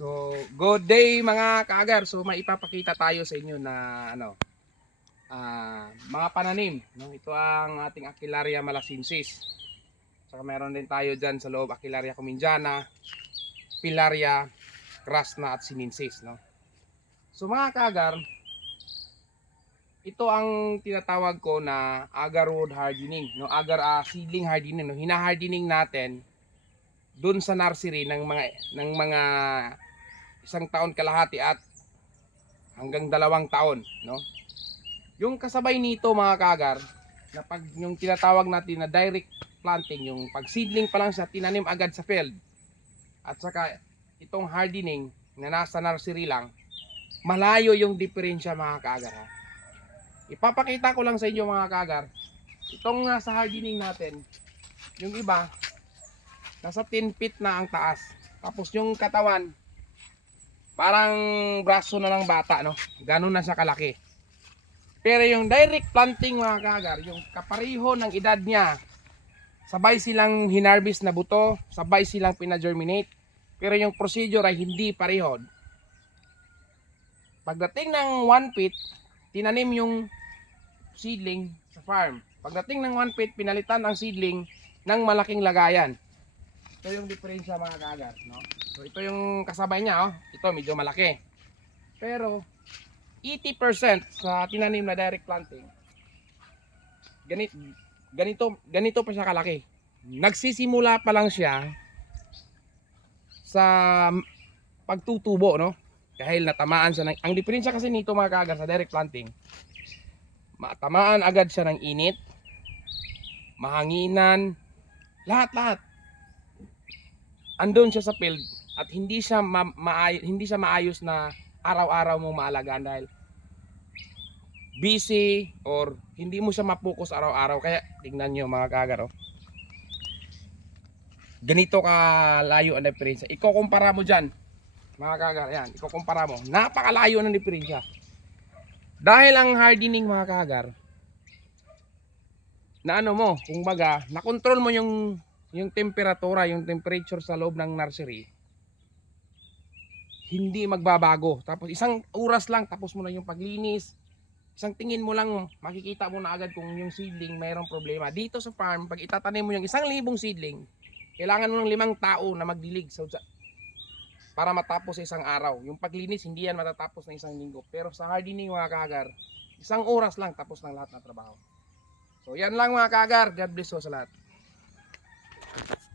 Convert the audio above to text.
So, good day mga kaagar. So, may ipapakita tayo sa inyo na ano, ah, mga pananim. No? Ito ang ating Aquilaria malasinsis. Saka meron din tayo dyan sa loob Aquilaria cominjana, Pilaria, Krasna at Sinensis. No? So mga kaagar, ito ang tinatawag ko na agar wood hardening. No? Agar ah, seedling hardening. No? Hina-hardening natin doon sa nursery ng mga ng mga isang taon kalahati at hanggang dalawang taon, no? Yung kasabay nito mga kagar, na pag yung tinatawag natin na direct planting, yung pag seedling pa lang siya, tinanim agad sa field. At saka itong hardening na nasa nursery lang, malayo yung diferensya mga kagar. Ha? Ipapakita ko lang sa inyo mga kagar, itong nasa hardening natin, yung iba, nasa 10 feet na ang taas. Tapos yung katawan, parang braso na ng bata, no? Ganun na siya kalaki. Pero yung direct planting mga kagar, yung kapariho ng edad niya, sabay silang hinarvest na buto, sabay silang pina-germinate. Pero yung procedure ay hindi pareho. Pagdating ng 1 feet, tinanim yung seedling sa farm. Pagdating ng 1 feet, pinalitan ang seedling ng malaking lagayan. Ito yung diferensya mga kagat, no? So ito yung kasabay niya, oh. Ito medyo malaki. Pero 80% sa tinanim na direct planting. Ganito ganito ganito pa siya kalaki. Nagsisimula pa lang siya sa pagtutubo, no? Dahil natamaan siya ng ang diferensya kasi nito mga kagat sa direct planting. Matamaan agad siya ng init, mahanginan, lahat-lahat andun siya sa field at hindi siya ma- maay- hindi siya maayos na araw-araw mo maalagaan dahil busy or hindi mo siya mapokus araw-araw. Kaya tingnan niyo mga kagar oh. ganito ka layo ang diferensya. Ikukumpara mo diyan mga kagar yan ikukumpara mo. Napakalayo ng diferensya. Dahil ang hardening mga kagar na ano mo kumbaga na-control mo yung yung temperatura, yung temperature sa loob ng nursery, hindi magbabago. Tapos isang oras lang, tapos mo na yung paglinis. Isang tingin mo lang, makikita mo na agad kung yung seedling mayroong problema. Dito sa farm, pag itatanim mo yung isang libong seedling, kailangan mo ng limang tao na magdilig sa para matapos sa isang araw. Yung paglinis, hindi yan matatapos na isang linggo. Pero sa hardening mga kagar, isang oras lang tapos ng lahat ng trabaho. So yan lang mga kagar. God bless you sa lahat. you